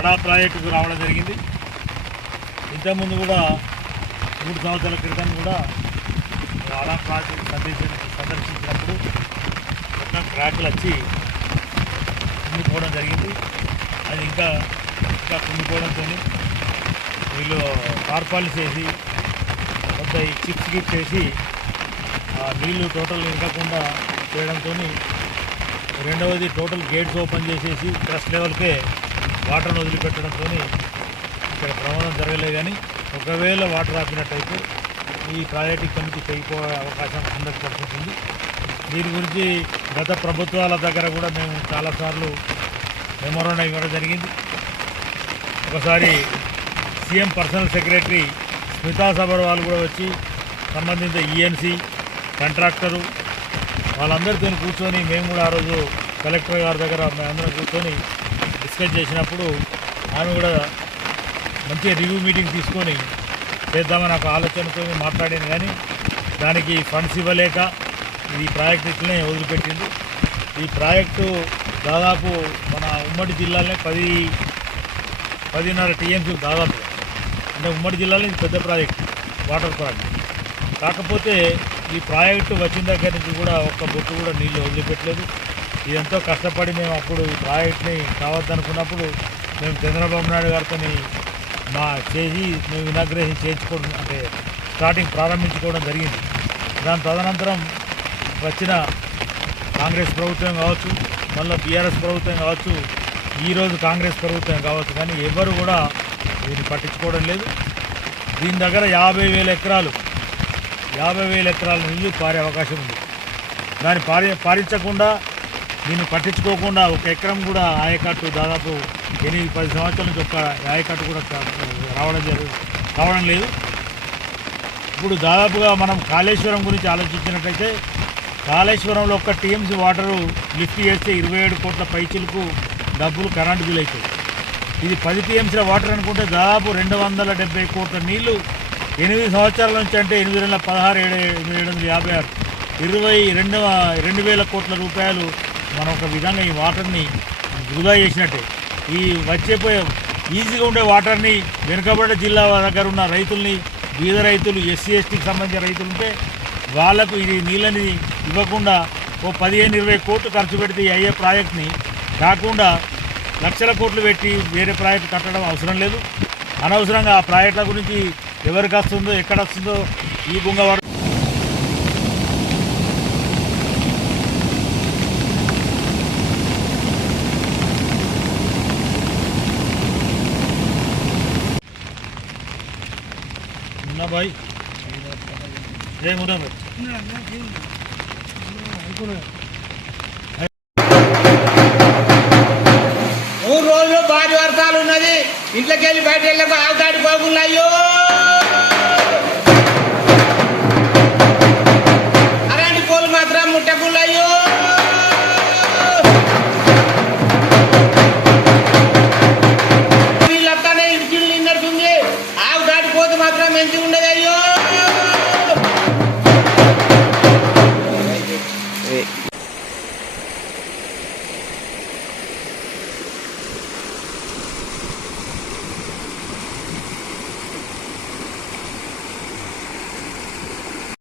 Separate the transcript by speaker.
Speaker 1: అడా ప్రాజెక్టుకు రావడం జరిగింది. ఇంతకుముందు కూడా మూడు సంవత్సరాల క్రితం కూడా అడా ప్రాజెక్టు సందర్శి సందర్శించినప్పుడు మొత్తం ట్రాక్లు వచ్చి కుంగిపోవడం జరిగింది. అది ఇంకా ఇంకా కుంగిపోవడంతో వీళ్ళు టార్పాలిస్ వేసి కొంత చిప్స్ గిప్స్ వేసి ఆ నీళ్ళు టోటల్ ఇంకకుండా చేయడంతో రెండవది టోటల్ గేట్స్ ఓపెన్ చేసేసి ట్రస్ట్ లెవెల్కే వాటర్ను వదిలిపెట్టడంతో ఇక్కడ ప్రమాదం జరగలేదు కానీ ఒకవేళ వాటర్ ఆపినట్టయితే ఈ ప్రాజెక్టు పనికి నుంచి తెగిపోయే అవకాశం హండ్రెడ్ పర్సెంట్ ఉంది. దీని గురించి గత ప్రభుత్వాల దగ్గర కూడా మేము చాలాసార్లు మెమోరాండం ఇవ్వడం జరిగింది. ఒకసారి CM personal secretary Smita Sabharwal కూడా వచ్చి సంబంధిత ఈఎన్సీ కాంట్రాక్టరు వాళ్ళందరితో కూర్చొని మేము కూడా ఆ రోజు కలెక్టర్ గారి దగ్గర మేమందరం కూర్చొని డిస్కస్ చేసినప్పుడు ఆమె కూడా మంచిగా రివ్యూ మీటింగ్ తీసుకొని చేద్దామని ఒక ఆలోచనతో మాట్లాడింది. కానీ దానికి ఫండ్స్ ఇవ్వలేక ఈ ప్రాజెక్ట్ ఇట్లనే వదిలిపెట్టింది. ఈ ప్రాజెక్టు దాదాపు మన ఉమ్మడి జిల్లాలోనే పది పదిన్నర టీఎంసీ దాదాపు. అంటే ఉమ్మడి జిల్లాలో ఇది పెద్ద ప్రాజెక్ట్ వాటర్ ప్రాజెక్ట్ కాకపోతే ఈ ప్రాజెక్టు వచ్చిన దగ్గర నుంచి కూడా ఒక్క బొట్టు కూడా నీళ్ళు వదిలిపెట్టలేదు. ఎంతో కష్టపడి మేము అప్పుడు ఈ ప్రాజెక్ట్ని కావద్దనుకున్నప్పుడు మేము చంద్రబాబు నాయుడు గారితో మా చేసి మేము ఇనాగ్రేషన్ చేయించుకోవడం అంటే స్టార్టింగ్ ప్రారంభించుకోవడం జరిగింది. దాని తదనంతరం వచ్చిన కాంగ్రెస్ ప్రభుత్వం కావచ్చు మళ్ళీ బీఆర్ఎస్ ప్రభుత్వం కావచ్చు ఈరోజు కాంగ్రెస్ ప్రభుత్వం కావచ్చు కానీ ఎవరు కూడా దీన్ని పట్టించుకోవడం లేదు. దీని దగ్గర యాభై వేల ఎకరాలు యాభై వేల ఎకరాల నీళ్ళు పారే అవకాశం ఉంది. దాన్ని పారి పారించకుండా దీన్ని పట్టించుకోకుండా ఒక ఎకరం కూడా ఆయకట్టు దాదాపు ఎనిమిది పది సంవత్సరాల నుంచి ఒక ఆయకట్టు కూడా రావడం జరుగు కావడం లేదు. ఇప్పుడు దాదాపుగా మనం కాళేశ్వరం గురించి ఆలోచించినట్లయితే కాళేశ్వరంలో ఒక్క టీఎంసీ వాటరు లిఫ్ట్ చేస్తే ఇరవై ఏడు కోట్ల పైచీలకు డబ్బులు కరెంటు బిల్ అవుతాయి. ఇది పది టీఎంసీల వాటర్ అనుకుంటే దాదాపు రెండు వందల డెబ్బై కోట్ల నీళ్ళు ఎనిమిది సంవత్సరాల నుంచి అంటే ఎనిమిది వందల పదహారు ఏడు ఎనిమిది ఏడు వందల యాభై ఆరు. ఇరవై రెండు రెండు వేల కోట్ల రూపాయలు మనం ఒక విధంగా ఈ వాటర్ని వృధా చేసినట్టే. ఈ వచ్చేపోయే ఈజీగా ఉండే వాటర్ని వెనుకబడ్డ జిల్లా దగ్గర ఉన్న రైతుల్ని బీద రైతులు ఎస్సీ ఎస్టీకి సంబంధించిన రైతులు ఉంటే వాళ్ళకు ఇది నీళ్ళని ఇవ్వకుండా ఓ పదిహేను ఇరవై కోట్లు ఖర్చు పెడితే అయ్యే ప్రాజెక్ట్ని కాకుండా లక్షల కోట్లు పెట్టి వేరే ప్రాజెక్ట్ కట్టడం అవసరం లేదు. అనవసరంగా ఆ ప్రాజెక్టుల గురించి ఎవరికి వస్తుందో ఎక్కడ వస్తుందో ఈ బుంగవాడు ભાઈ જય મોટા
Speaker 2: మూడు రోజులు భారీ వర్షాలు ఉన్నది ఇంట్లోకి వెళ్ళి బయట వెళ్ళకు ఆల్తాడి బాగున్నాయో అలాంటి పూలు మాత్రం ముట్టకున్నాయో వీళ్ళంతానే ఇడిచి నిన్నడుతుంది ఆవు దాటిపోతే మాత్రం మంచిగా ఉండదు